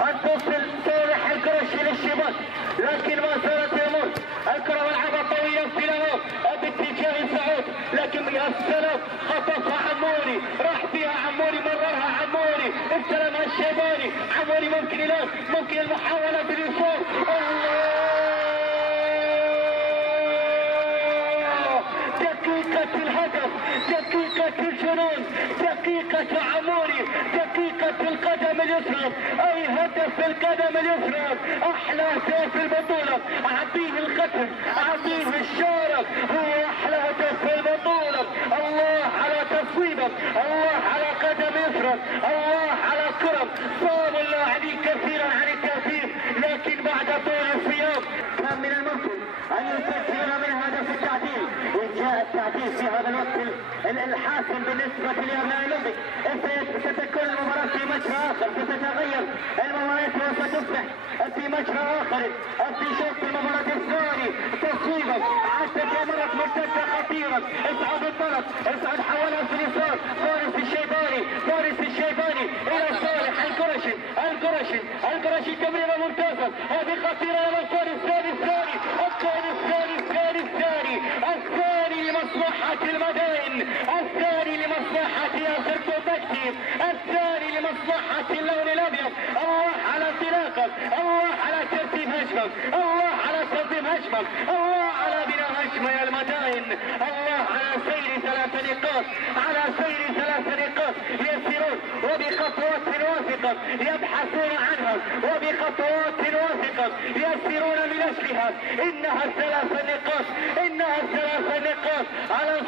ان توصل صالح القرشي للشباك، لكن ما صارت الامور. الكره ملعبها طويله في الامام باتجاه سعود، لكن يا سلام خطفها عموري، راح فيها عموري، مررها عموري، استلمها الشيباني. عموري ممكن الان ممكن المحاوله باليسار. دقيقة الهدف، دقيقة الجنون، دقيقة عموري، دقيقة القدم اليسرى. أي هدف في القدم اليسرى، أحلى هدف في البطولة. أعطيه الختم، أعطيه الشارة، هو أحلى هدف في البطولة. الله على تصويبه، الله على قدم يسرى، الله على كرم. صام اللاعبين كثيرا عن التأثير، لكن بعد طول الصيام كان من الممكن أن يسجل من هدف التعديل. جاء التعديل في هذا الوقت الحاسم بالنسبة لأبناء الاولمبيك. ستكون المباراة في مجرى آخر، ستتغير المباراة وستصبح في مجرى آخر. في شوط المباراة الثاني تصويبا عدت ومرت مرتدة خطيرة. اسعد الطرف، اسعد حولها في اليسار. فارس الشيباني، فارس الشيباني إلى صالح القرشي، القرشي، القرشي تمريرة ممتازة. هذه خطيرة على الثاني، الثاني، الثاني، الثاني، الثاني، الثاني، الثاني، الثاني لمصلحة المدائن، الثاني لمصلحة ياسر توبكتي، الثاني لمصلحة اللون الأبيض. الله على انطلاقك، الله على ترتيب هجمك، الله على تنظيم هجمك، الله على بناء هجمة يا المدائن، الله على سير 3 نقاط، على سير 3 نقاط يسيرون وبخطوات واثقة يبحثون عنها، وبخطوات واثقة يسيرون من أجلها. إنها 3 نقاط، إنها 3 نقاط على